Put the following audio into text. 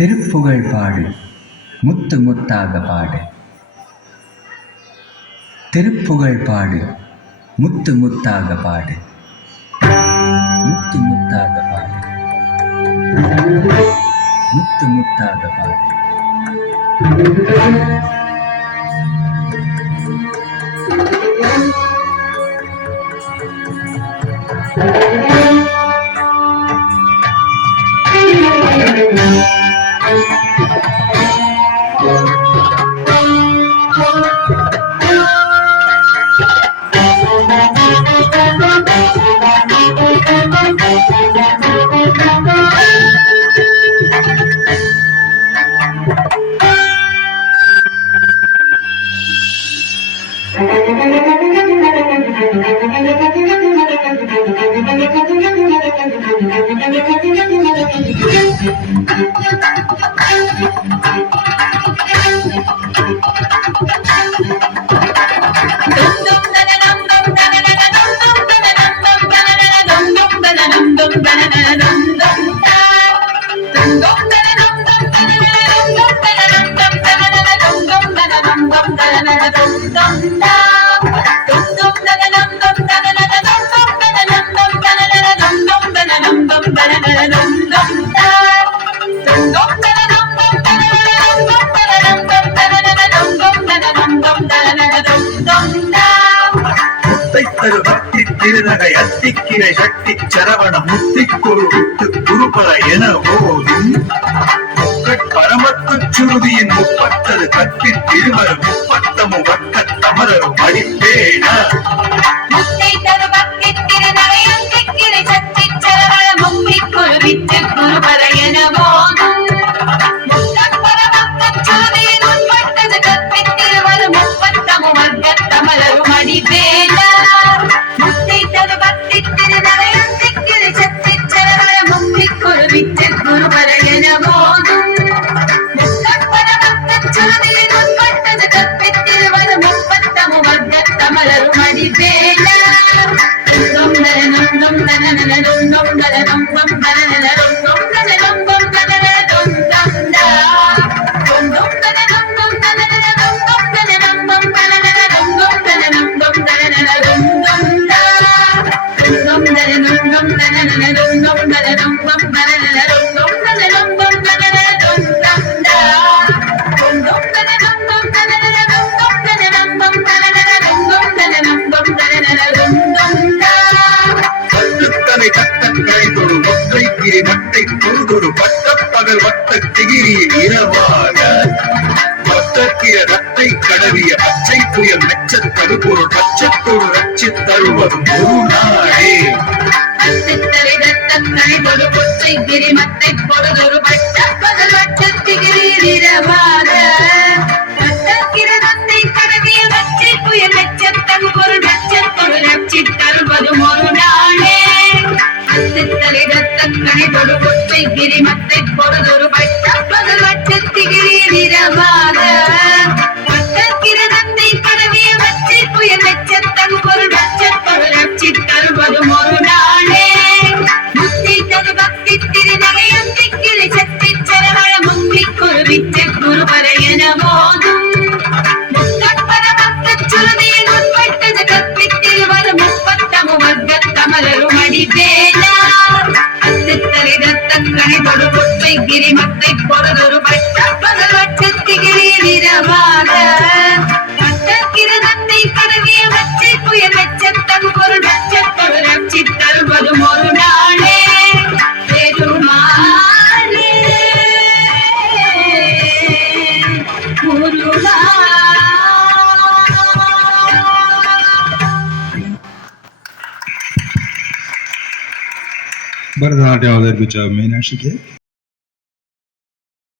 திருப்புகழ் பாடு, முத்து முத்தாக பாடு. திருப்புகழ் பாடு, முத்து முத்தாக பாடு. முத்து முத்தாக பாடு, முத்து முத்தாக பாடு. திருநகை அத்திக்கிரை சக்தி சரவண முத்திக்குரு விட்டு குருபர என ஓதும் பரமத்து சுருதியின் முப்பத்தது கத்தி திருமரு முப்பத்தமும் வட்ட தமரரும் அடிப்பேன மட்டை பொருதொரு பட்டப்பகல் வட்ட திகிரியில் இரவாக பட்டக்கிற ரத்தை கடவிய பச்சை புயல் மெச்சத் தடுப்பொருள் பச்சத்தோடு ரச்சி தருவதும் ஒரு நாளே கிரிமத்தை பொழுதொரு பட்டப்பகல் வட்டத்திகிரியில் இரவாக பட்டக்கிரதத்தை கடவிய வச்சை புயல் லட்சத்தன் பொருள் லட்சப்பொருள் லட்சி தருவதும் ஒரு நாளே முத்தி தரு பக்தி திருநகையம் திக்கிரை சக்தி சரவண முந்தி குருவிச்ச குருபர என போதும் முத்தப்பத பக்த சுருதியின் உட்பட்டது கற்பி திருவரு முப்பத்தமு வர்க்க தமரரும் அடிப்பேனா கிரிமத்தை பொருதொரு பட்டப்பகல் வட்டத்திகிரியில் இரவாக பட்டக்கிரதத்தை கடவிய வச்சை புயல் லட்சத்தன் பொருள் லட்சப்பொருள் லட்சி தருவதும் ஒரு நாளே பெருமாளே முருகா. ഭരതനാട്യം അവതരിപ്പിച്ച മീനാക്ഷിക്ക്